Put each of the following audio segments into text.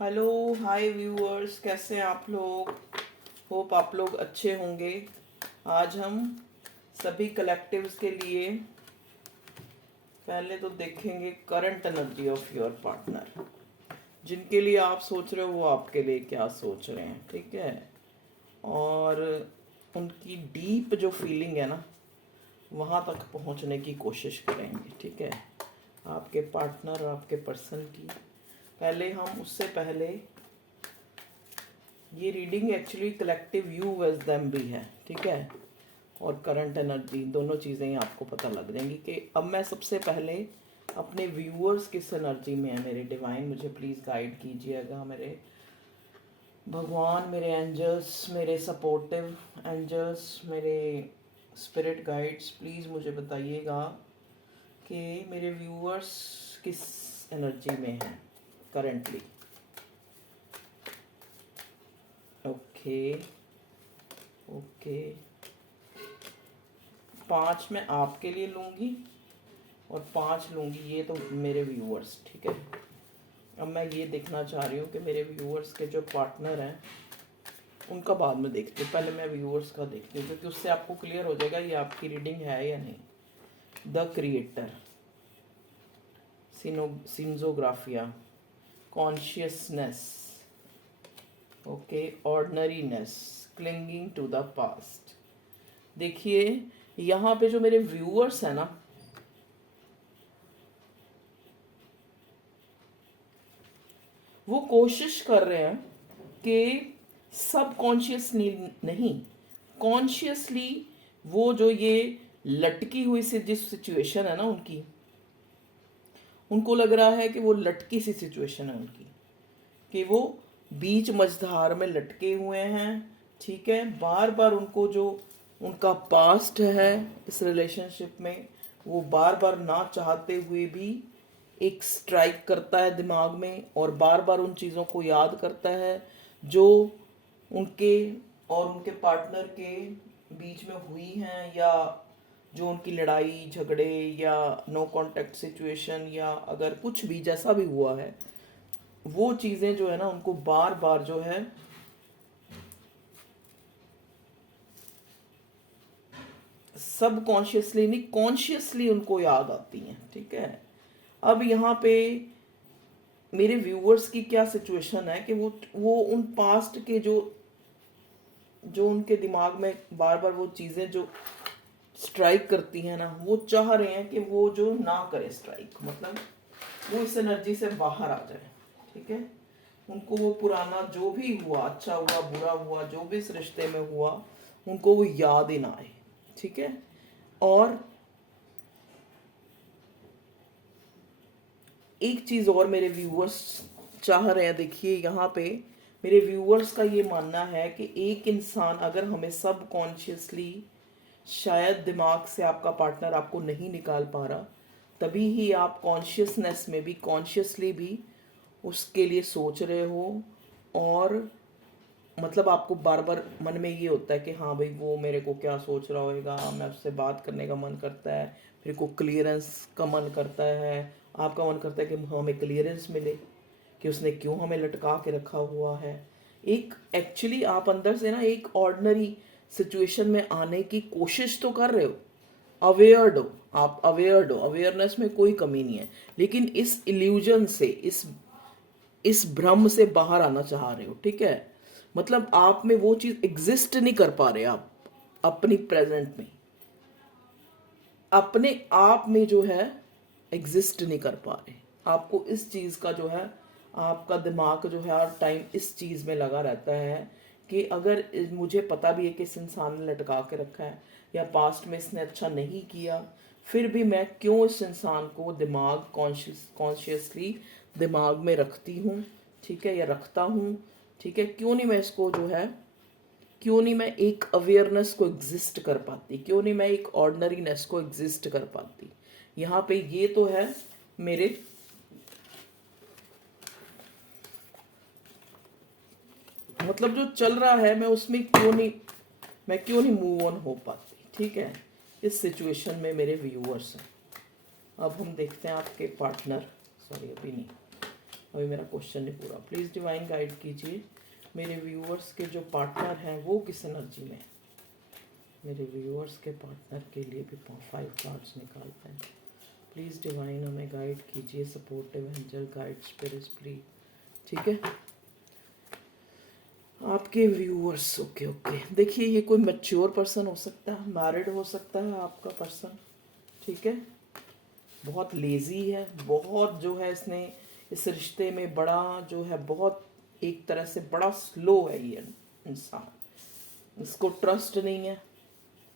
Hello hi viewers, कैसे हैं आप लोग। होप आप लोग अच्छे होंगे। आज हम सभी कलेक्टिव्स के लिए पहले तो देखेंगे current energy of your partner. जिनके लिए आप सोच रहे हो वो आपके लिए क्या सोच रहे हैं, ठीक है। और उनकी डीप जो फीलिंग है ना, वहाँ तक पहुँचने की कोशिश करेंगे, ठीक है। आपके पार्टनर और आपके पर्सन की पहले हम उससे पहले ये reading actually collective you with them भी है, ठीक है। और करंट एनर्जी दोनों चीज़ें ही आपको पता लग जाएंगी कि अब मैं सबसे पहले अपने व्यूअर्स किस एनर्जी में है। मेरे डिवाइन मुझे प्लीज़ गाइड कीजिएगा, मेरे भगवान, मेरे एंजल्स, मेरे सपोर्टिव एंजल्स, मेरे स्पिरिट गाइड्स, प्लीज़ मुझे बताइएगा कि मेरे व्यूअर्स किस एनर्जी में हैं करेंटली। ओके ओके, 5 मैं आपके लिए लूँगी और 5 लूँगी ये तो मेरे व्यूअर्स, ठीक है। अब मैं ये देखना चाह रही हूँ कि मेरे व्यूअर्स के जो पार्टनर हैं उनका बाद में देखती हूँ, पहले मैं व्यूअर्स का देखती हूँ, क्योंकि उससे आपको क्लियर हो जाएगा ये आपकी रीडिंग है या नहीं। द क्रिएटर, सिनोग्राफिया, consciousness, okay, ordinariness, clinging to the past. देखिए यहाँ पे जो मेरे व्यूअर्स हैं ना, वो कोशिश कर रहे हैं कि सबकॉन्शियसली नहीं, कॉन्शियसली वो जो ये लटकी हुई से जिस सिचुएशन है ना उनकी, उनको लग रहा है कि वो लटकी सी सिचुएशन है उनकी, कि वो बीच मझधार में लटके हुए हैं, ठीक है। बार बार उनको जो उनका पास्ट है इस रिलेशनशिप में, वो बार बार ना चाहते हुए भी एक स्ट्राइक करता है दिमाग में, और बार बार उन चीज़ों को याद करता है जो उनके और उनके पार्टनर के बीच में हुई हैं, या जो उनकी लड़ाई झगड़े या नो कांटेक्ट सिचुएशन, या अगर कुछ भी जैसा भी हुआ है, वो चीज़ें जो है ना उनको बार बार जो है सब कॉन्शियसली नहीं, कॉन्शियसली उनको याद आती हैं, ठीक है। अब यहाँ पे मेरे व्यूअर्स की क्या सिचुएशन है कि वो उन पास्ट के जो जो उनके दिमाग में बार बार वो चीज़ें जो स्ट्राइक करती हैं ना, वो चाह रहे हैं कि वो जो ना करे स्ट्राइक, मतलब वो इस एनर्जी से बाहर आ जाए, ठीक है। उनको वो पुराना जो भी हुआ, अच्छा हुआ बुरा हुआ, जो भी इस रिश्ते में हुआ, उनको वो याद ही ना आए, ठीक है। और एक चीज़ और मेरे व्यूअर्स चाह रहे हैं, देखिए यहाँ पे मेरे व्यूअर्स का ये मानना है कि एक इंसान अगर हमें सब कॉन्शियसली, शायद दिमाग से आपका पार्टनर आपको नहीं निकाल पा रहा, तभी ही आप कॉन्शियसनेस में भी, कॉन्शियसली भी उसके लिए सोच रहे हो। और मतलब आपको बार बार मन में ये होता है कि हाँ भाई वो मेरे को क्या सोच रहा होगा, मैं उससे बात करने का मन करता है, मेरे को क्लियरेंस का मन करता है, आपका मन करता है कि हमें क्लियरेंस मिले कि उसने क्यों हमें लटका के रखा हुआ है। एक एक्चुअली आप अंदर से ना एक ऑर्डिनरी सिचुएशन में आने की कोशिश तो कर रहे हो, अवेयर्ड हो, आप अवेयर्ड हो, अवेयरनेस में कोई कमी नहीं है, लेकिन इस इल्यूजन से, इस भ्रम से बाहर आना चाह रहे हो, ठीक है। मतलब आप में वो चीज एग्जिस्ट नहीं कर पा रहे, आप अपनी प्रेजेंट में, अपने आप में जो है एग्जिस्ट नहीं कर पा रहे। आपको इस चीज का जो है, आपका दिमाग जो है हर टाइम इस चीज में लगा रहता है कि अगर मुझे पता भी है कि इस इंसान ने लटका के रखा है या पास्ट में इसने अच्छा नहीं किया, फिर भी मैं क्यों इस इंसान को दिमाग कॉन्शियसली दिमाग में रखती हूँ, ठीक है, या रखता हूँ, ठीक है। क्यों नहीं मैं इसको जो है, क्यों नहीं मैं एक अवेयरनेस को एग्जिस्ट कर पाती, क्यों नहीं मैं एक ऑर्डनरीनेस को एग्जिस्ट कर पाती। यहाँ पे ये तो है मेरे, मतलब जो चल रहा है मैं उसमें क्यों नहीं, मैं क्यों नहीं मूव ऑन हो पाती, ठीक है। इस सिचुएशन में मेरे व्यूअर्स हैं। अब हम देखते हैं आपके पार्टनर, सॉरी अभी नहीं, अभी मेरा क्वेश्चन नहीं पूरा। प्लीज़ डिवाइन गाइड कीजिए मेरे व्यूअर्स के जो पार्टनर हैं वो किस एनर्जी में है। मेरे व्यूअर्स के पार्टनर के लिए भी 5 कार्ड्स निकालते हैं। प्लीज़ डिवाइन हमें गाइड कीजिए, supportive angel guide spirits please. ठीक है, आपके व्यूअर्स, ओके ओके। देखिए ये कोई मैच्योर पर्सन हो सकता है, मैरिड हो सकता है आपका पर्सन, ठीक है। बहुत लेजी है, बहुत जो है इसने इस रिश्ते में बड़ा जो है बहुत एक तरह से बड़ा स्लो है ये इंसान, इसको ट्रस्ट नहीं है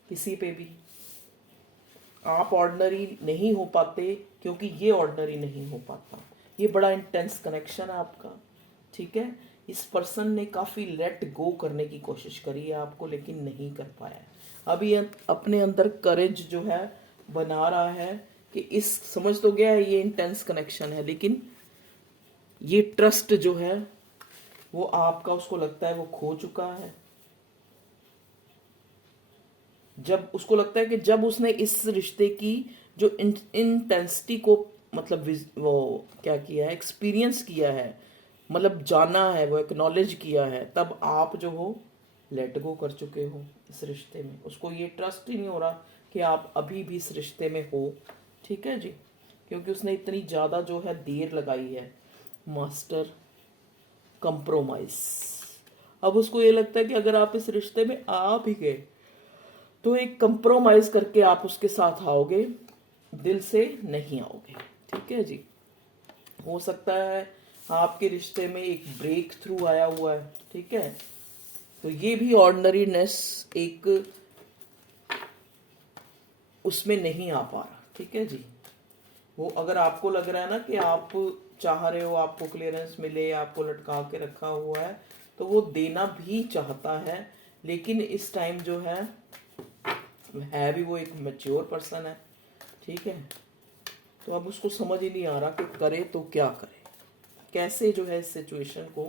किसी पे भी। आप ऑर्डिनरी नहीं हो पाते क्योंकि ये ऑर्डिनरी नहीं हो पाता। ये बड़ा इंटेंस कनेक्शन है आपका, ठीक है। इस पर्सन ने काफ़ी लेट गो करने की कोशिश करी है आपको, लेकिन नहीं कर पाया। अभी अपने अंदर करेज जो है बना रहा है कि इस समझ तो गया है ये इंटेंस कनेक्शन है, लेकिन ये ट्रस्ट जो है वो आपका उसको लगता है वो खो चुका है। जब उसको लगता है कि जब उसने इस रिश्ते की जो इंटेंसिटी को मतलब वो क्या किया है, एक्सपीरियंस किया है, मतलब जाना है, वो एक्नॉलेज किया है, तब आप जो हो लेट गो कर चुके हो इस रिश्ते में। उसको ये ट्रस्ट ही नहीं हो रहा कि आप अभी भी इस रिश्ते में हो, ठीक है जी, क्योंकि उसने इतनी ज़्यादा जो है देर लगाई है। Master compromise. अब उसको ये लगता है कि अगर आप इस रिश्ते में आ भी गए तो एक कंप्रोमाइज करके आप उसके साथ आओगे, दिल से नहीं आओगे, ठीक है जी। हो सकता है आपके रिश्ते में एक ब्रेक थ्रू आया हुआ है, ठीक है। तो ये भी ऑर्डिनरीनेस एक उसमें नहीं आ पा रहा, ठीक है जी। वो अगर आपको लग रहा है ना कि आप चाह रहे हो आपको क्लियरेंस मिले, आपको लटका के रखा हुआ है, तो वो देना भी चाहता है, लेकिन इस टाइम जो है भी वो एक मैच्योर पर्सन है, ठीक है। तो अब उसको समझ ही नहीं आ रहा कि करे तो क्या करे, कैसे जो है इस सिचुएशन को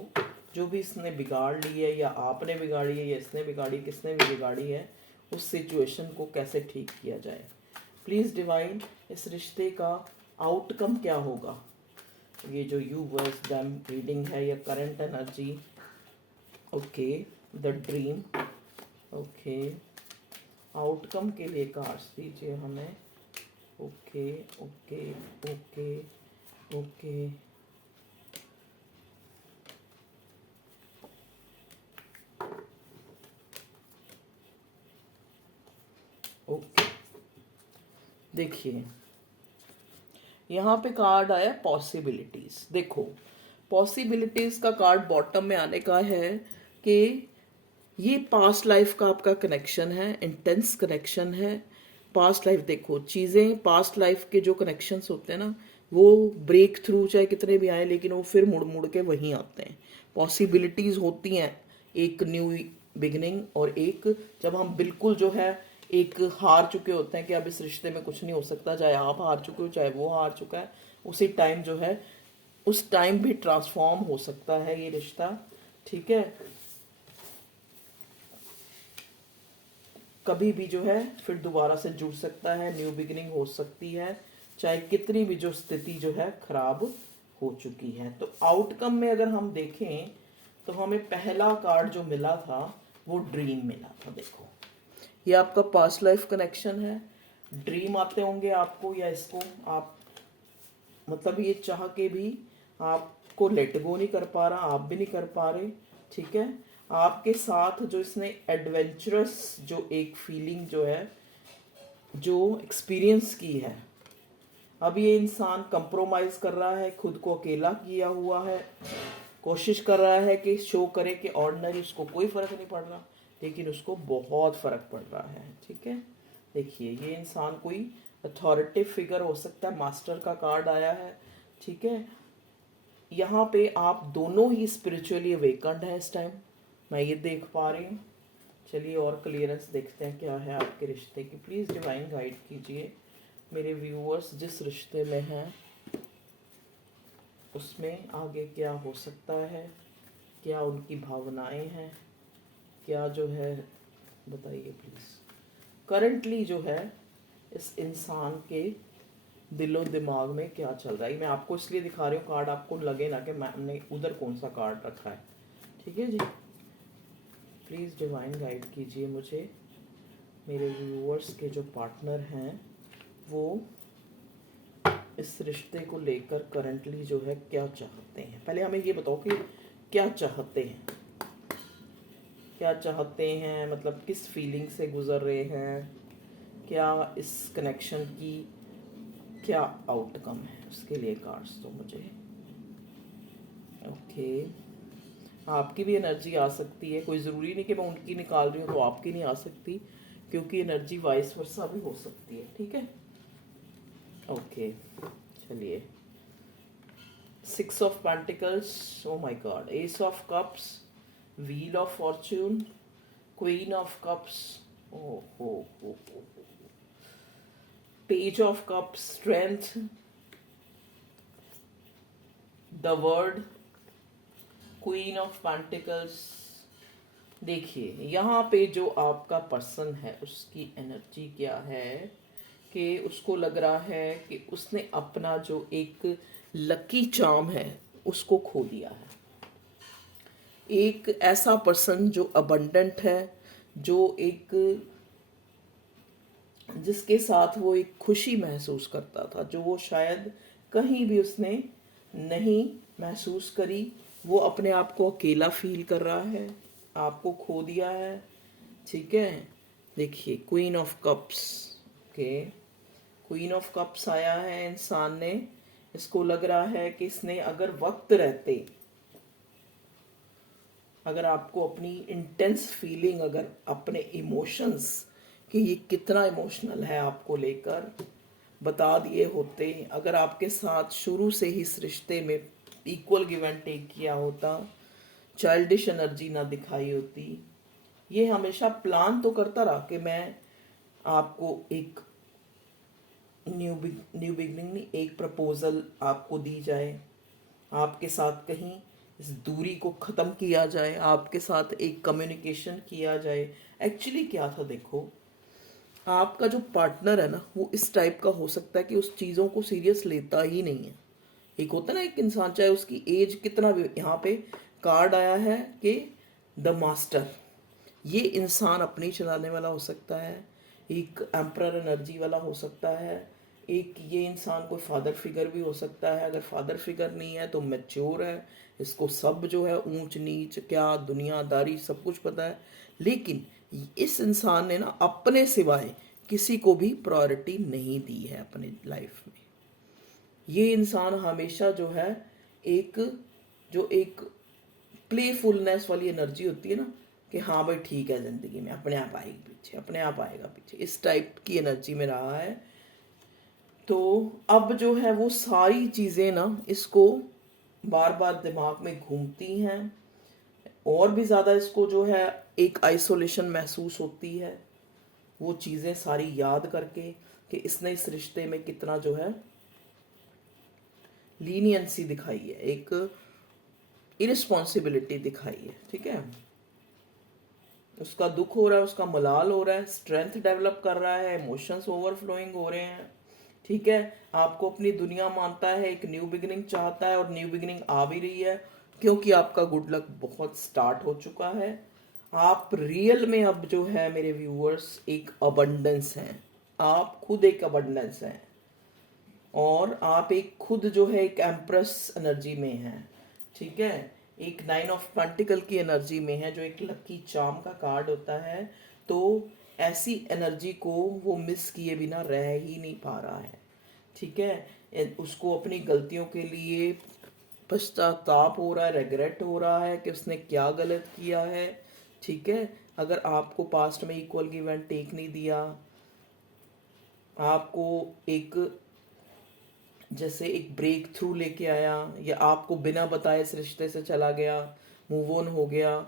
जो भी इसने बिगाड़ ली है, या आपने बिगाड़ी है या इसने बिगाड़ी, किसने भी बिगाड़ी है, उस सिचुएशन को कैसे ठीक किया जाए। प्लीज़ डिवाइन इस रिश्ते का आउटकम क्या होगा। ये जो यूनिवर्स दैम रीडिंग है या current energy, okay, the dream, okay, outcome के लिए कार्ड्स दीजिए हमें। Okay okay okay okay okay. देखिए यहाँ पे कार्ड आया पॉसिबिलिटीज। देखो पॉसिबिलिटीज का कार्ड बॉटम में आने का है कि ये पास्ट लाइफ का आपका कनेक्शन है, इंटेंस कनेक्शन है। पास्ट लाइफ, देखो चीज़ें पास्ट लाइफ के जो कनेक्शंस होते हैं ना, वो ब्रेक थ्रू चाहे कितने भी आए, लेकिन वो फिर मुड़ मुड़ के वहीं आते हैं। पॉसिबिलिटीज होती हैं, एक न्यू बिगनिंग, और एक जब हम बिल्कुल जो है एक हार चुके होते हैं कि अब इस रिश्ते में कुछ नहीं हो सकता, चाहे आप हार चुके हो चाहे वो हार चुका है, उसी टाइम जो है उस टाइम भी ट्रांसफॉर्म हो सकता है ये रिश्ता, ठीक है। कभी भी जो है फिर दोबारा से जुड़ सकता है, न्यू बिगिनिंग हो सकती है, चाहे कितनी भी जो स्थिति जो है खराब हो चुकी है। तो आउटकम में अगर हम देखें तो हमें पहला कार्ड जो मिला था वो ड्रीम मिला था। देखो ये आपका पास्ट लाइफ कनेक्शन है, ड्रीम आते होंगे आपको, या इसको आप मतलब ये चाह के भी आपको लेट गो नहीं कर पा रहा, आप भी नहीं कर पा रहे, ठीक है। आपके साथ जो इसने एडवेंचरस जो एक फीलिंग जो है जो एक्सपीरियंस की है, अब ये इंसान कंप्रोमाइज कर रहा है, खुद को अकेला किया हुआ है, कोशिश कर रहा है कि शो करे कि ऑर्डिनरी उसको कोई फर्क नहीं पड़ रहा, लेकिन उसको बहुत फर्क पड़ रहा है, ठीक है। देखिए ये इंसान कोई अथॉरिटी फिगर हो सकता है, मास्टर का कार्ड आया है, ठीक है। यहाँ पे आप दोनों ही स्पिरिचुअली अवेकन्ड है इस टाइम, मैं ये देख पा रही हूँ। चलिए और क्लियरेंस देखते हैं क्या है आपके रिश्ते की। प्लीज़ डिवाइन गाइड कीजिए मेरे व्यूअर्स जिस रिश्ते में हैं उसमें आगे क्या हो सकता है, क्या उनकी भावनाएं हैं, क्या जो है बताइए प्लीज़। करंटली जो है इस इंसान के दिलो दिमाग में क्या चल रहा है। मैं आपको इसलिए दिखा रही हूँ कार्ड, आपको लगे ना कि मैंने उधर कौन सा कार्ड रखा है। ठीक है जी, प्लीज़ डिवाइन गाइड कीजिए मुझे, मेरे व्यूअर्स के जो पार्टनर हैं वो इस रिश्ते को लेकर करंटली जो है क्या चाहते हैं। पहले हमें ये बताओ कि क्या चाहते हैं, क्या चाहते हैं, मतलब किस फीलिंग से गुजर रहे हैं, क्या इस कनेक्शन की क्या आउटकम है, उसके लिए कार्ड्स तो मुझे। ओके, आपकी भी एनर्जी आ सकती है, कोई ज़रूरी नहीं कि मैं उनकी निकाल रही हूँ तो आपकी नहीं आ सकती, क्योंकि एनर्जी वाइस वर्सा भी हो सकती है। ठीक है, ओके चलिए। 6 of pentacles, oh my god, ace of cups, wheel of fortune, queen of cups, ओ हो, page of cups, strength, the world, queen of pentacles. देखिए यहाँ पे जो आपका पर्सन है उसकी एनर्जी क्या है कि उसको लग रहा है कि उसने अपना जो एक लकी चार्म है उसको खो दिया है। एक ऐसा पर्सन जो अबंडेंट है, जो एक जिसके साथ वो एक खुशी महसूस करता था, जो वो शायद कहीं भी उसने नहीं महसूस करी, वो अपने आप को अकेला फील कर रहा है, आपको खो दिया है। ठीक है, देखिए queen of cups, okay, queen of cups आया है। इंसान ने, इसको लग रहा है कि इसने अगर वक्त रहते, अगर आपको अपनी इंटेंस फीलिंग, अगर अपने इमोशंस कि ये कितना इमोशनल है आपको लेकर, बता दिए होते, अगर आपके साथ शुरू से ही इस रिश्ते में इक्वल गिव एंड टेक किया होता, चाइल्डिश एनर्जी ना दिखाई होती, ये हमेशा प्लान तो करता रहा कि मैं आपको एक न्यू बिगनिंग नहीं, एक प्रपोजल आपको दी जाए, आपके साथ कहीं इस दूरी को ख़त्म किया जाए, आपके साथ एक कम्युनिकेशन किया जाए। एक्चुअली क्या था, देखो आपका जो पार्टनर है ना वो इस टाइप का हो सकता है कि उस चीज़ों को सीरियस लेता ही नहीं है। एक होता है ना एक इंसान, चाहे उसकी एज कितना भी, यहाँ पे कार्ड आया है कि द मास्टर, ये इंसान अपनी चलाने वाला हो सकता है, एक एम्परर एनर्जी वाला हो सकता है, एक ये इंसान कोई फादर फिगर भी हो सकता है। अगर फादर फिगर नहीं है तो मैच्योर है, इसको सब जो है ऊंच नीच क्या दुनियादारी सब कुछ पता है, लेकिन इस इंसान ने ना अपने सिवाय किसी को भी प्रायोरिटी नहीं दी है अपने लाइफ में। ये इंसान हमेशा जो है एक, जो एक प्लेफुलनेस वाली एनर्जी होती है ना कि हाँ भाई ठीक है, ज़िंदगी में अपने आप आएगी पीछे, अपने आप आएगा पीछे, इस टाइप की एनर्जी में रहा है। तो अब जो है वो सारी चीज़ें ना इसको बार बार दिमाग में घूमती हैं, और भी ज़्यादा इसको जो है एक आइसोलेशन महसूस होती है, वो चीज़ें सारी याद करके कि इसने इस रिश्ते में कितना जो है लीनियंसी दिखाई है, एक इरिस्पॉन्सिबिलिटी दिखाई है। ठीक है, उसका दुख हो रहा है, उसका मलाल हो रहा है, स्ट्रेंथ डेवलप कर रहा है, इमोशंस ओवरफ्लोइंग हो रहे हैं। ठीक है, आपको अपनी दुनिया मानता है, एक न्यू बिगिनिंग चाहता है, और न्यू बिगिनिंग आ भी रही है क्योंकि आपका गुड लक बहुत स्टार्ट हो चुका है। आप रियल में अब जो है मेरे व्यूअर्स एक अबंडेंस हैं, आप खुद एक अबंडेंस हैं, और आप एक खुद जो है एक एम्प्रेस एनर्जी में हैं। ठीक है, एक 9 ऑफ पेंटिकल की एनर्जी में है, जो एक लकी चार्म का कार्ड होता है। तो ऐसी एनर्जी को वो मिस किए बिना रह ही नहीं पा रहा है। ठीक है, उसको अपनी गलतियों के लिए पश्चाताप हो रहा है, रेग्रेट हो रहा है कि उसने क्या गलत किया है। ठीक है, अगर आपको पास्ट में इक्वल गिव एंड टेक नहीं दिया, आपको एक जैसे एक ब्रेक थ्रू लेके आया, या आपको बिना बताए इस रिश्ते से चला गया, मूव ऑन हो गया।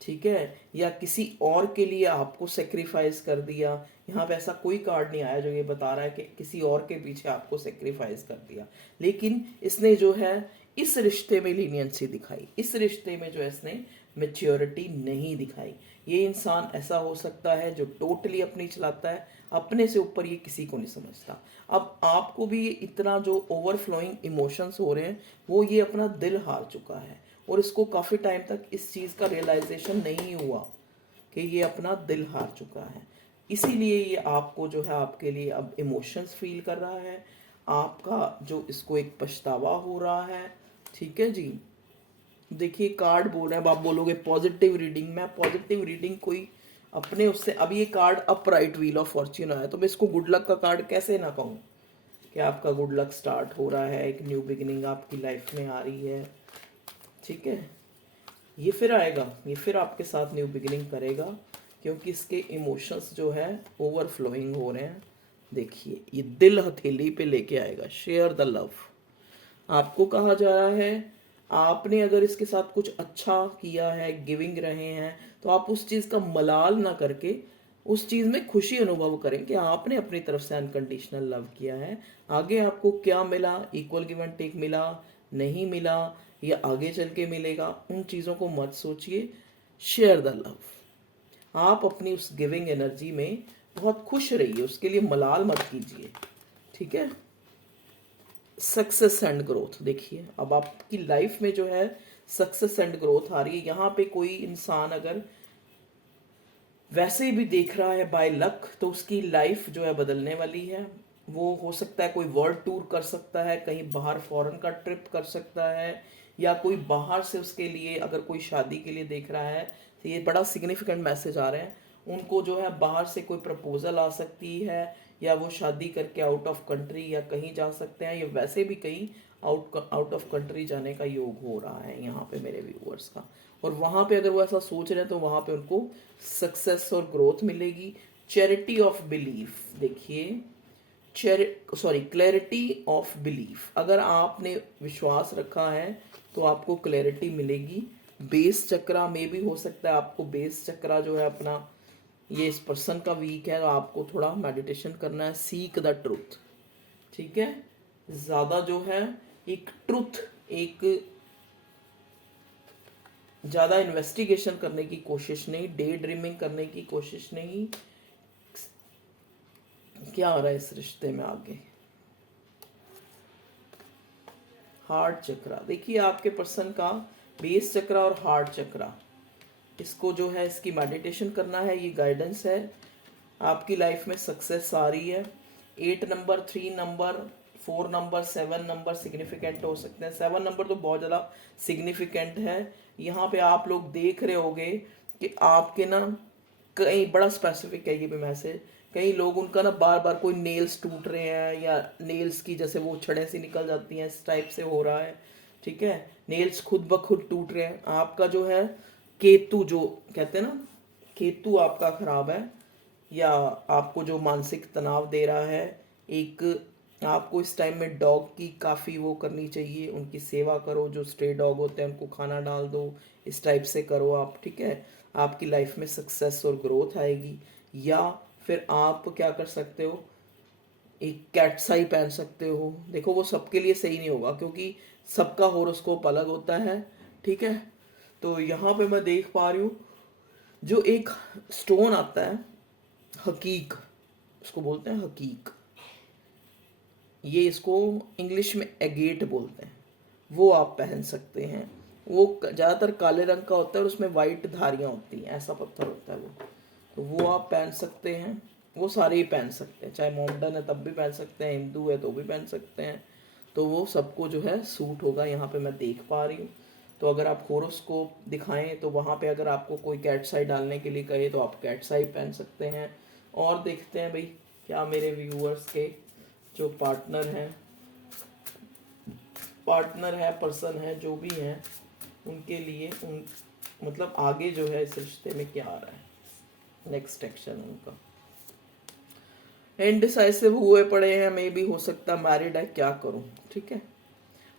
ठीक है, या किसी और के लिए आपको सेक्रीफाइस कर दिया। यहाँ पे ऐसा कोई कार्ड नहीं आया जो ये बता रहा है कि किसी और के पीछे आपको सेक्रीफाइस कर दिया, लेकिन इसने जो है इस रिश्ते में लीनियंसी दिखाई, इस रिश्ते में जो है इसने मेच्योरिटी नहीं दिखाई। ये इंसान ऐसा हो सकता है जो टोटली अपनी चलाता है, अपने से ऊपर ये किसी को नहीं समझता। अब आपको भी इतना जो ओवरफ्लोइंग इमोशंस हो रहे हैं, वो ये अपना दिल हार चुका है और इसको काफ़ी टाइम तक इस चीज़ का रियलाइजेशन नहीं हुआ कि ये अपना दिल हार चुका है। इसीलिए ये आपको जो है आपके लिए अब इमोशंस फील कर रहा है, आपका जो इसको एक पछतावा हो रहा है। ठीक है जी। देखिए कार्ड बोल रहे हैं, अब आप बोलोगे पॉजिटिव रीडिंग, मैं पॉजिटिव रीडिंग कोई अपने उससे, अब ये card upright wheel of Fortune आया तो मैं इसको गुड लक का कार्ड कैसे ना कहूँ कि आपका गुड लक स्टार्ट हो रहा है, एक न्यू बिगिनिंग आपकी लाइफ में आ रही है। ठीक है, ये फिर आएगा, ये फिर आपके साथ न्यू बिगिनिंग करेगा क्योंकि इसके इमोशंस जो है ओवरफ्लोइंग हो रहे हैं। देखिए ये दिल हथेली पे लेके आएगा, शेयर द लव। आपको कहा जा रहा है आपने अगर इसके साथ कुछ अच्छा किया है, गिविंग रहे हैं, तो आप उस चीज़ का मलाल ना करके उस चीज़ में खुशी अनुभव करें कि आपने अपनी तरफ से अनकंडीशनल लव किया है। आगे आपको क्या मिला, इक्वल गिव एंड टेक मिला, नहीं मिला, या आगे चल के मिलेगा, उन चीज़ों को मत सोचिए। Share the love. आप अपनी उस गिविंग एनर्जी में बहुत खुश रहिए, उसके लिए मलाल मत कीजिए। ठीक है। सक्सेस एंड ग्रोथ, देखिए अब आपकी लाइफ में जो है सक्सेस एंड ग्रोथ आ रही है। यहाँ पे कोई इंसान अगर वैसे भी देख रहा है बाय लक, तो उसकी लाइफ जो है बदलने वाली है। वो हो सकता है कोई वर्ल्ड टूर कर सकता है, कहीं बाहर फॉरेन का ट्रिप कर सकता है, या कोई बाहर से उसके लिए अगर कोई शादी के लिए देख रहा है तो ये बड़ा सिग्निफिकेंट मैसेज आ रहे हैं। उनको जो है बाहर से कोई प्रपोजल आ सकती है, या वो शादी करके आउट ऑफ कंट्री या कहीं जा सकते हैं, या वैसे भी कहीं आउट ऑफ कंट्री जाने का योग हो रहा है यहाँ पे मेरे व्यूअर्स का। और वहाँ पे अगर वो ऐसा सोच रहे हैं तो वहाँ पे उनको सक्सेस और ग्रोथ मिलेगी। चैरिटी ऑफ बिलीफ, देखिए क्लैरिटी ऑफ बिलीफ, अगर आपने विश्वास रखा है तो आपको क्लैरिटी मिलेगी। बेस चक्रा में भी हो सकता है आपको बेस चक्रा जो है अपना, ये इस पर्सन का वीक है तो आपको थोड़ा मेडिटेशन करना है। सीक द ट्रुथ, ठीक है, ज़्यादा जो है एक ट्रुथ, एक ज़्यादा इन्वेस्टिगेशन करने की कोशिश नहीं, डे ड्रीमिंग करने की कोशिश नहीं। क्या हो रहा है इस रिश्ते में आगे। हार्ट चक्रा, देखिए आपके पर्सन का बेस चक्रा और हार्ट चक्रा, इसको जो है इसकी मेडिटेशन करना है, ये गाइडेंस है। आपकी लाइफ में सक्सेस आ रही है। 8 number, 3 number, 4 number, 7 number significant हो सकते हैं। 7 नंबर तो बहुत ज़्यादा सिग्निफिकेंट है। यहाँ पे आप लोग देख रहे होगे कि आपके ना कई, बड़ा स्पेसिफिक है ये भी मैसेज, कई लोग उनका ना बार बार कोई नेल्स टूट रहे हैं, या नेल्स की जैसे वो छड़ें सी निकल जाती हैं, इस टाइप से हो रहा है। ठीक है, नेल्स खुद ब खुद टूट रहे हैं। आपका जो है केतु, जो कहते हैं ना, केतु आपका खराब है, या आपको जो मानसिक तनाव दे रहा है। एक आपको इस टाइम में डॉग की काफ़ी वो करनी चाहिए, उनकी सेवा करो, जो स्ट्रे डॉग होते हैं उनको खाना डाल दो, इस टाइप से करो आप। ठीक है, आपकी लाइफ में सक्सेस और ग्रोथ आएगी। या फिर आप क्या कर सकते हो, एक कैटसाई पहन सकते हो। देखो वो सबके लिए सही नहीं होगा क्योंकि सबका होरोस्कोप अलग होता है। ठीक है, तो यहाँ पे मैं देख पा रही हूँ जो एक स्टोन आता है, हकीक, उसको बोलते हैं हकीक, ये इसको इंग्लिश में एगेट बोलते हैं, वो आप पहन सकते हैं। वो ज़्यादातर काले रंग का होता है और उसमें वाइट धारियाँ होती हैं, ऐसा पत्थर होता है वो, तो वो आप पहन सकते हैं। वो सारे ही पहन सकते हैं, चाहे मोमडन है तब भी पहन सकते हैं, हिंदू है तो भी पहन सकते हैं, तो वो सबको जो है सूट होगा, यहाँ पे मैं देख पा रही हूँ। तो अगर आप होरोस्कोप दिखाएं तो वहाँ पे अगर आपको कोई कैट साई डालने के लिए कहे तो आप कैट साई पहन सकते हैं। और देखते हैं भाई क्या मेरे व्यूअर्स के जो पार्टनर है, पर्सन है, जो भी हैं, उनके लिए उन मतलब आगे जो है इस रिश्ते में क्या आ रहा है, नेक्स्ट एक्शन उनका। इनडिसाइसिव हुए पड़े हैं, मे भी हो सकता मैरिड है, क्या करूं। ठीक है,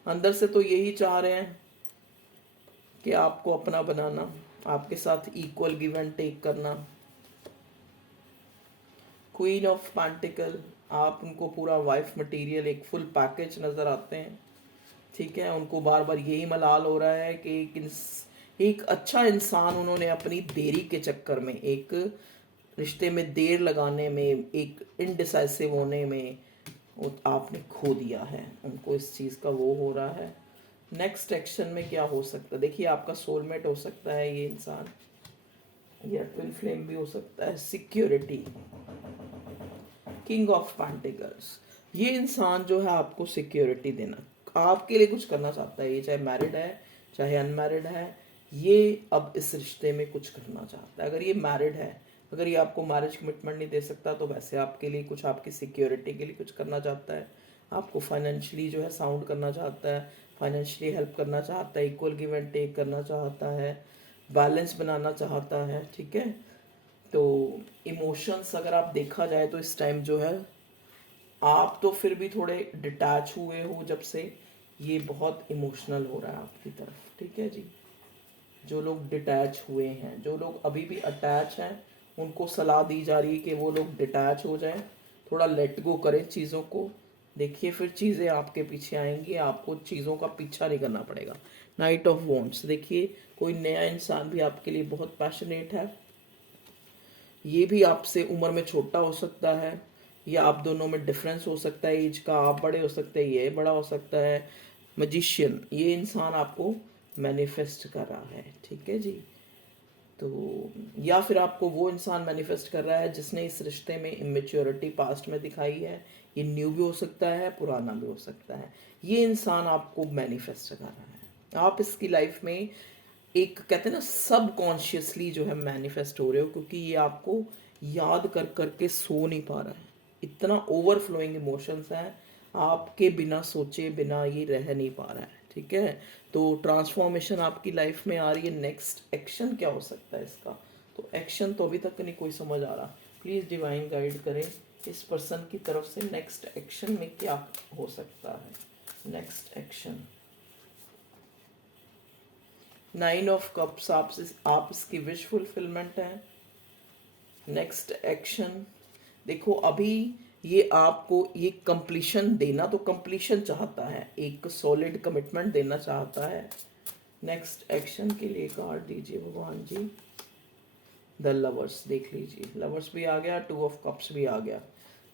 अंदर से तो यही चाह रहे हैं कि आपको अपना बनाना, आपके साथ इक्वल गिव एंड टेक करना। क्वीन ऑफ पेंटिकल, आप उनको पूरा वाइफ मटेरियल, एक फुल पैकेज नज़र आते हैं। ठीक है, उनको बार बार यही मलाल हो रहा है कि एक अच्छा इंसान उन्होंने अपनी देरी के चक्कर में, एक रिश्ते में देर लगाने में, एक इनडिसाइसिव होने में आपने खो दिया है। उनको इस चीज़ का वो हो रहा है। नेक्स्ट एक्शन में क्या हो सकता है, देखिए आपका सोलमेट हो सकता है ये इंसान, या ट्विन फ्लेम भी हो सकता है। सिक्योरिटी, किंग ऑफ पेंटिकल्स, ये इंसान जो है आपको सिक्योरिटी देना, आपके लिए कुछ करना चाहता है। ये चाहे मैरिड है चाहे अनमैरिड है, ये अब इस रिश्ते में कुछ करना चाहता है। अगर ये मैरिड है, अगर ये आपको मैरिज कमिटमेंट नहीं दे सकता, तो वैसे आपके लिए कुछ, आपकी सिक्योरिटी के लिए कुछ करना चाहता है। आपको फाइनेंशियली जो है साउंड करना चाहता है, फाइनेंशियली हेल्प करना चाहता है, इक्वल गिव एंड टेक करना चाहता है, बैलेंस बनाना चाहता है। ठीक है, तो इमोशंस अगर आप देखा जाए तो इस टाइम जो है आप तो फिर भी थोड़े डिटैच हुए हो, जब से ये बहुत इमोशनल हो रहा है आपकी तरफ। ठीक है जी, जो लोग डिटैच हुए हैं, जो लोग अभी भी अटैच हैं, उनको सलाह दी जा रही है कि वो लोग डिटैच हो जाएं, थोड़ा लेट गो करें चीज़ों को। देखिए फिर चीज़ें आपके पीछे आएंगी, आपको चीज़ों का पीछा नहीं करना पड़ेगा। नाइट ऑफ वॉन्ड्स, देखिए कोई नया इंसान भी आपके लिए बहुत पैशनेट है। ये भी आपसे उम्र में छोटा हो सकता है, या आप दोनों में डिफरेंस हो सकता है एज का, आप बड़े हो सकते हैं, ये बड़ा हो सकता है। मजिशियन, ये इंसान आपको मैनिफेस्ट कर रहा है। ठीक है जी, तो या फिर आपको वो इंसान मैनिफेस्ट कर रहा है जिसने इस रिश्ते में इमेच्योरिटी पास्ट में दिखाई है। ये न्यू भी हो सकता है, पुराना भी हो सकता है। ये इंसान आपको मैनिफेस्ट कर रहा है, आप इसकी लाइफ में एक, कहते हैं ना, सब कॉन्शियसली जो है मैनिफेस्ट हो रहे हो, क्योंकि ये आपको याद कर करके सो नहीं पा रहा है। इतना ओवरफ्लोइंग इमोशंस हैं, आपके बिना सोचे बिना ये रह नहीं पा रहा है। ठीक है, तो ट्रांसफॉर्मेशन आपकी लाइफ में आ रही है। नेक्स्ट एक्शन क्या हो सकता है इसका, तो एक्शन तो अभी तक नहीं कोई समझ आ रहा। प्लीज़ डिवाइन गाइड करें इस पर्सन की तरफ से नेक्स्ट एक्शन में क्या हो सकता है। नेक्स्ट एक्शन, 9 ऑफ कप्स, आप इसकी विश फुलफिलमेंट है। नेक्स्ट एक्शन, देखो अभी ये आपको ये कंप्लीशन देना, तो कंप्लीशन चाहता है, एक सॉलिड कमिटमेंट देना चाहता है। नेक्स्ट एक्शन के लिए कार्ड दीजिए भगवान जी। द लवर्स, देख लीजिए, लवर्स भी आ गया, 2 ऑफ कप्स भी आ गया।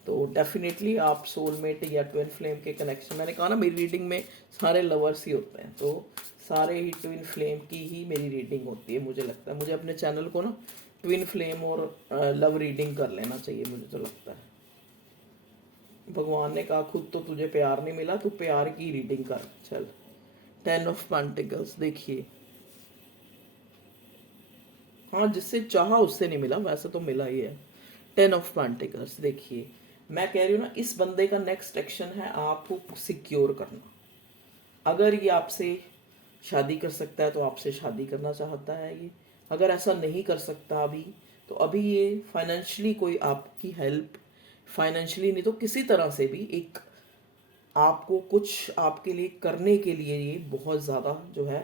तो डेफिनेटली आप सोलमेट या ट्विन फ्लेम के कनेक्शन, मैंने कहा ना मेरी रीडिंग में सारे लवर्स ही होते हैं, तो सारे ही ट्विन फ्लेम की ही मेरी रीडिंग होती है। मुझे लगता है मुझे अपने चैनल को ना ट्विन फ्लेम और लव रीडिंग कर लेना चाहिए, मुझे तो लगता है। भगवान ने कहा खुद तो तुझे प्यार नहीं मिला, तू प्यार की रीडिंग कर चल। 10 ऑफ पेंटिकल्स, देखिए हाँ, जिससे चाहा उससे नहीं मिला, वैसे तो मिला ही है। 10 ऑफ पेंटिकल्स, देखिए मैं कह रही हूँ ना, इस बंदे का नेक्स्ट एक्शन है आपको सिक्योर करना। अगर ये आपसे शादी कर सकता है तो आपसे शादी करना चाहता है ये। अगर ऐसा नहीं कर सकता अभी, तो अभी ये फाइनेंशियली कोई आपकी हेल्प, फाइनेंशियली नहीं तो किसी तरह से भी एक आपको कुछ आपके लिए करने के लिए ये बहुत ज़्यादा जो है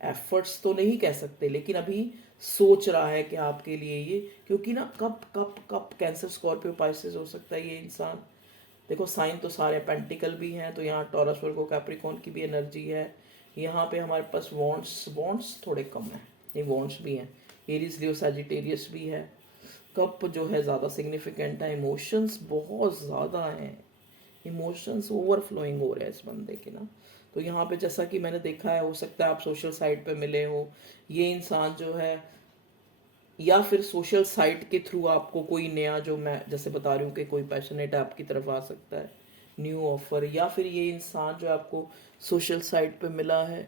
एफर्ट्स तो नहीं कह सकते, लेकिन अभी सोच रहा है कि आपके लिए ये, क्योंकि ना cup cup cup cancer, Scorpio, Pisces हो सकता है ये इंसान। देखो साइन तो सारे पेंटिकल भी हैं, तो यहाँ टॉरस, वर्गो, कैप्रिकॉर्न की भी एनर्जी है। यहाँ पे हमारे पास वॉन्ट्स थोड़े कम है, ये वॉन्ट्स भी हैं। एरीज, लियो, सैजिटेरियस भी है। कप जो है ज़्यादा सिग्निफिकेंट है। इमोशंस बहुत ज़्यादा हैं, इमोशंस ओवरफ्लोइंग हो रहे हैं इस बंदे के ना। तो यहाँ पे जैसा कि मैंने देखा है, हो सकता है आप सोशल साइट पे मिले हो, ये इंसान जो है, या फिर सोशल साइट के थ्रू आपको कोई नया, जो मैं जैसे बता रही हूँ कि कोई पैशनेट आपकी तरफ आ सकता है, न्यू ऑफर, या फिर ये इंसान जो आपको सोशल साइट पे मिला है,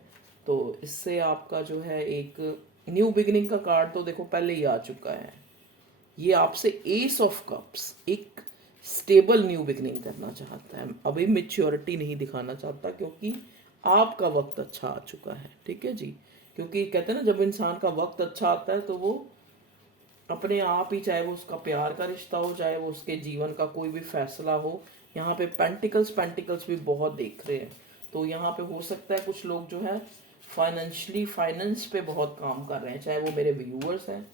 तो इससे आपका जो है एक न्यू बिगिनिंग का कार्ड तो देखो पहले ही आ चुका है। ये आपसे एस ऑफ कप्स, एक स्टेबल न्यू बिगनिंग करना चाहता है, अभी मेच्योरिटी नहीं दिखाना चाहता, क्योंकि आपका वक्त अच्छा आ चुका है। ठीक है जी, क्योंकि कहते हैं ना जब इंसान का वक्त अच्छा आता है तो वो अपने आप ही, चाहे वो उसका प्यार का रिश्ता हो, चाहे वो उसके जीवन का कोई भी फैसला हो, यहाँ पे पेंटिकल्स भी बहुत देख रहे हैं। तो यहाँ पे हो सकता है कुछ लोग जो है फाइनेंशियली, फाइनेंस पे बहुत काम कर रहे हैं, चाहे वो मेरे व्यूअर्स हैं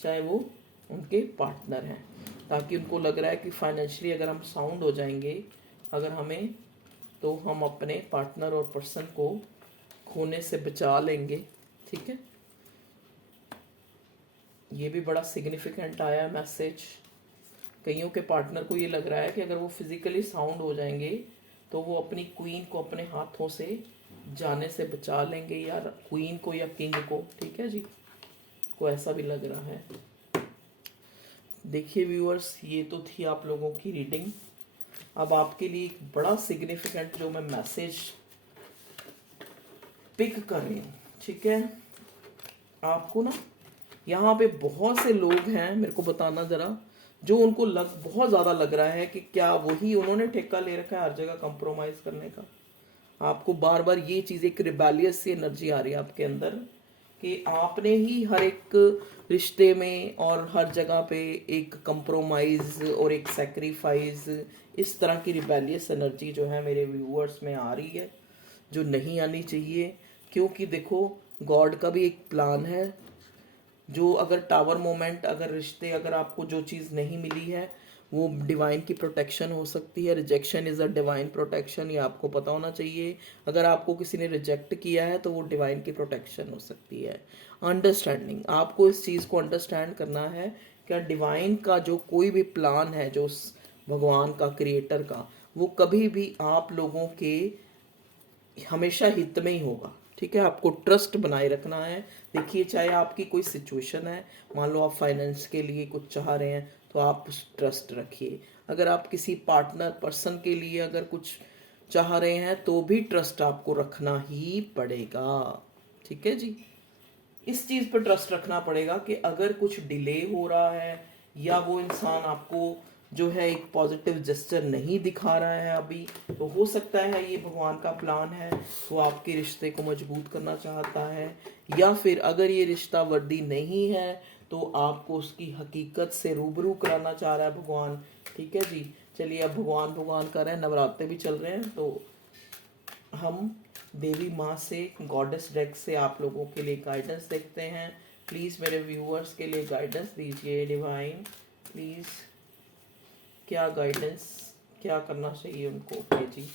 चाहे वो उनके पार्टनर हैं, ताकि उनको लग रहा है कि फाइनेंशियली अगर हम साउंड हो जाएंगे, अगर हमें तो हम अपने पार्टनर और पर्सन को खोने से बचा लेंगे। ठीक है, ये भी बड़ा सिग्निफिकेंट आया है मैसेज। कईयों के पार्टनर को ये लग रहा है कि अगर वो फिजिकली साउंड हो जाएंगे तो वो अपनी क्वीन को अपने हाथों से जाने से बचा लेंगे, या क्वीन को या किंग को। ठीक है जी, को ऐसा भी लग रहा है। देखिए व्यूअर्स, ये तो थी आप लोगों की रीडिंग। अब आपके लिए एक बड़ा सिग्निफिकेंट जो मैं मैसेज पिक कर रही हूँ। ठीक है, आपको ना यहाँ पे बहुत से लोग हैं, मेरे को बताना जरा, जो उनको बहुत ज़्यादा लग रहा है कि क्या वही उन्होंने ठेका ले रखा है हर जगह कंप्रोमाइज़ करने का। आपको बार बार ये चीज़, एक रिबेलियस सी एनर्जी आ रही है आपके अंदर कि आपने ही हर एक रिश्ते में और हर जगह पे एक कंप्रोमाइज़ और एक सेक्रीफाइस, इस तरह की रिबेलियस एनर्जी जो है मेरे व्यूअर्स में आ रही है, जो नहीं आनी चाहिए। क्योंकि देखो, गॉड का भी एक प्लान है। जो अगर टावर मोमेंट, अगर रिश्ते, अगर आपको जो चीज़ नहीं मिली है वो डिवाइन की प्रोटेक्शन हो सकती है। Rejection is a divine protection, ये आपको पता होना चाहिए। अगर आपको किसी ने रिजेक्ट किया है तो वो डिवाइन की प्रोटेक्शन हो सकती है। अंडरस्टैंडिंग, आपको इस चीज़ को अंडरस्टैंड करना है क्या डिवाइन का जो कोई भी प्लान है, जो भगवान का, क्रिएटर का, वो कभी भी आप लोगों के हमेशा हित में ही होगा। ठीक है, आपको ट्रस्ट बनाए रखना है। देखिए, चाहे आपकी कोई सिचुएशन है, मान लो आप फाइनेंस के लिए कुछ चाह रहे हैं तो आप उस ट्रस्ट रखिए। अगर आप किसी पार्टनर पर्सन के लिए अगर कुछ चाह रहे हैं तो भी ट्रस्ट आपको रखना ही पड़ेगा। ठीक है जी, इस चीज़ पर ट्रस्ट रखना पड़ेगा कि अगर कुछ डिले हो रहा है या वो इंसान आपको जो है एक पॉजिटिव जेस्चर नहीं दिखा रहा है अभी, तो हो सकता है ये भगवान का प्लान है, वो आपके रिश्ते को मजबूत करना चाहता है। या फिर अगर ये रिश्ता वर्दी नहीं है तो आपको उसकी हकीकत से रूबरू कराना चाह रहा है भगवान। ठीक है जी, चलिए अब भगवान भगवान कर रहे हैं, नवरात्रे भी चल रहे हैं, तो हम देवी माँ से, गॉडेस डेक से आप लोगों के लिए गाइडेंस देखते हैं। प्लीज़ मेरे व्यूअर्स के लिए गाइडेंस दीजिए डिवाइन, प्लीज़। क्या गाइडेंस, क्या करना चाहिए उनको। ओके जी,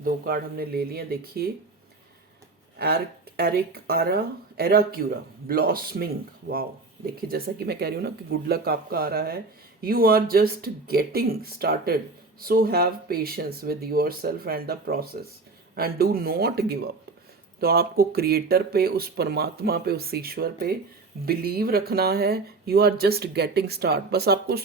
2 कार्ड हमने ले लिए। देखिए, एरिक आरा एराक्यूरा ब्लॉसमिंग, वाओ। देखिए, जैसा कि मैं कह रही हूँ ना कि गुड लक आपका आ रहा है। You are just getting started, so have patience with yourself and the process and do not give up. तो आपको क्रिएटर पे, उस परमात्मा पे, उस ईश्वर पे बिलीव रखना है। You are just getting start, बस आपको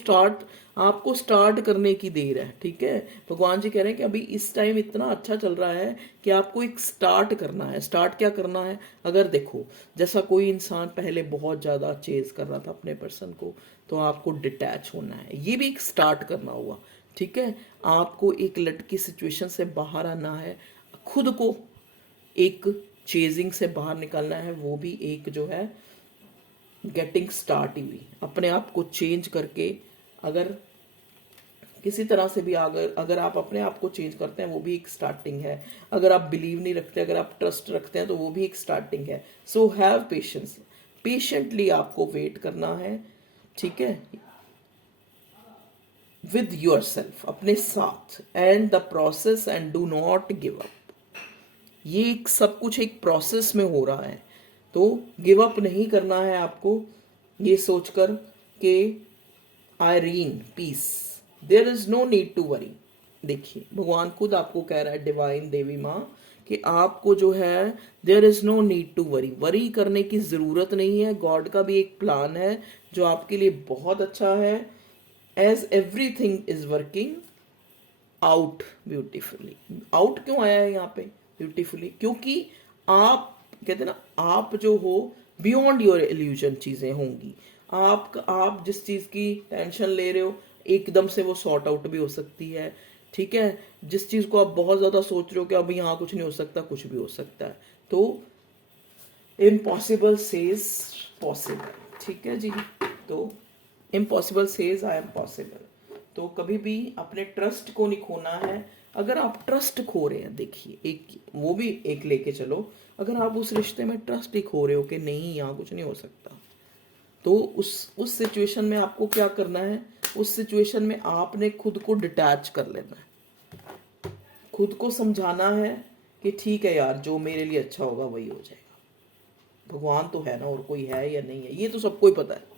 स्टार्ट करने की देर है। ठीक है, भगवान जी कह रहे हैं कि अभी इस टाइम इतना अच्छा चल रहा है कि आपको एक स्टार्ट करना है। स्टार्ट क्या करना है, अगर देखो, जैसा कोई इंसान पहले बहुत ज़्यादा चेज कर रहा था अपने पर्सन को, तो आपको डिटैच होना है, ये भी एक स्टार्ट करना हुआ। ठीक है, आपको एक लटकी सिचुएशन से बाहर आना है, खुद को एक चेजिंग से बाहर निकलना है, वो भी एक जो है गेटिंग स्टार्ट ही हुई। अपने आप को चेंज करके अगर किसी तरह से भी अगर आप अपने आप को चेंज करते हैं, वो भी एक स्टार्टिंग है। अगर आप बिलीव नहीं रखते, अगर आप ट्रस्ट रखते हैं, तो वो भी एक स्टार्टिंग है। सो हैव पेशेंस, पेशेंटली आपको वेट करना है। ठीक है, विद योर सेल्फ, अपने साथ, and the process, and do not give up. ये एक सब कुछ एक प्रोसेस में हो रहा है, तो गिव अप नहीं करना है आपको, ये सोचकर कि आयरीन पीस, there is no need to worry. देखिए, भगवान खुद आपको कह रहा है, डिवाइन देवी माँ, कि आपको जो है there is no need to worry, worry करने की ज़रूरत नहीं है। गॉड का भी एक प्लान है जो आपके लिए बहुत अच्छा है। As everything is working out beautifully. Out क्यों आया है यहाँ पे ब्यूटीफुली, क्योंकि आप कहते हैं ना, आप जो हो बियॉन्ड योर इल्यूजन चीज़ें होंगी। आप जिस चीज़ की टेंशन ले रहे हो, एकदम से वो सॉर्ट आउट भी हो सकती है। ठीक है, जिस चीज़ को आप बहुत ज़्यादा सोच रहे हो कि अभी यहाँ कुछ नहीं हो सकता, कुछ भी हो सकता है। तो इम्पॉसिबल सेज पॉसिबल। ठीक है जी, तो impossible says I am possible. तो कभी भी अपने ट्रस्ट को नहीं खोना है। अगर आप ट्रस्ट खो रहे हैं, देखिए, एक वो भी एक लेके चलो, अगर आप उस रिश्ते में ट्रस्ट ही खो रहे हो कि नहीं यहाँ कुछ नहीं हो सकता, तो उस सिचुएशन में आपको क्या करना है, उस सिचुएशन में आपने खुद को डिटैच कर लेना है। खुद को समझाना है कि ठीक है यार, जो मेरे लिए अच्छा होगा वही हो जाएगा। भगवान तो है ना, और कोई है या नहीं है ये तो सबको ही पता है।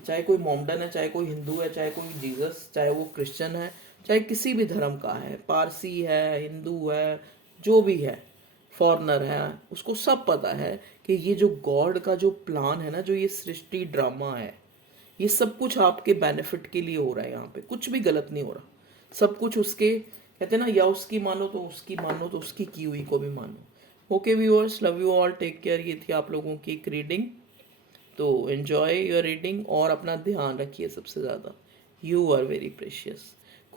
चाहे कोई मोमडन है, चाहे कोई हिंदू है, चाहे कोई जीसस, चाहे वो क्रिश्चियन है, चाहे किसी भी धर्म का है, पारसी है, हिंदू है, जो भी है, फॉरनर है, उसको सब पता है कि ये जो गॉड का जो प्लान है ना, जो ये सृष्टि ड्रामा है, ये सब कुछ आपके बेनिफिट के लिए हो रहा है। यहाँ पे कुछ भी गलत नहीं हो रहा, सब कुछ उसके, कहते हैं ना, या उसकी मानो तो उसकी, मानो तो उसकी की हुई को भी मानो। Okay viewers, love you all, take care. ये थी आप लोगों की एक रीडिंग, तो एन्जॉय योर रीडिंग और अपना ध्यान रखिए सबसे ज़्यादा। You are very precious.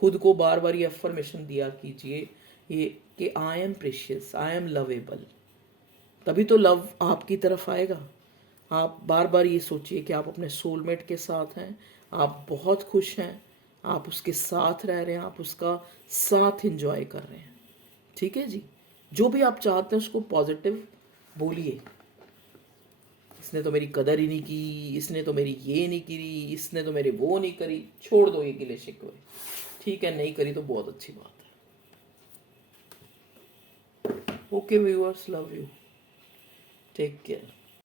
खुद को बार बार ये अफर्मेशन दिया कीजिए ये कि I am precious, I am lovable, तभी तो लव आपकी तरफ आएगा। आप बार बार ये सोचिए कि आप अपने सोलमेट के साथ हैं, आप बहुत खुश हैं, आप उसके साथ रह रहे हैं, आप उसका साथ एंजॉय कर रहे हैं। ठीक है जी, जो भी आप चाहते हैं उसको पॉजिटिव बोलिए। इसने तो मेरी कदर ही नहीं की, इसने तो मेरी ये नहीं करी, इसने तो मेरे वो नहीं करी, छोड़ दो ये गिले शिकवे। ठीक है, नहीं करी तो बहुत अच्छी बात है। Okay viewers, love you, take care.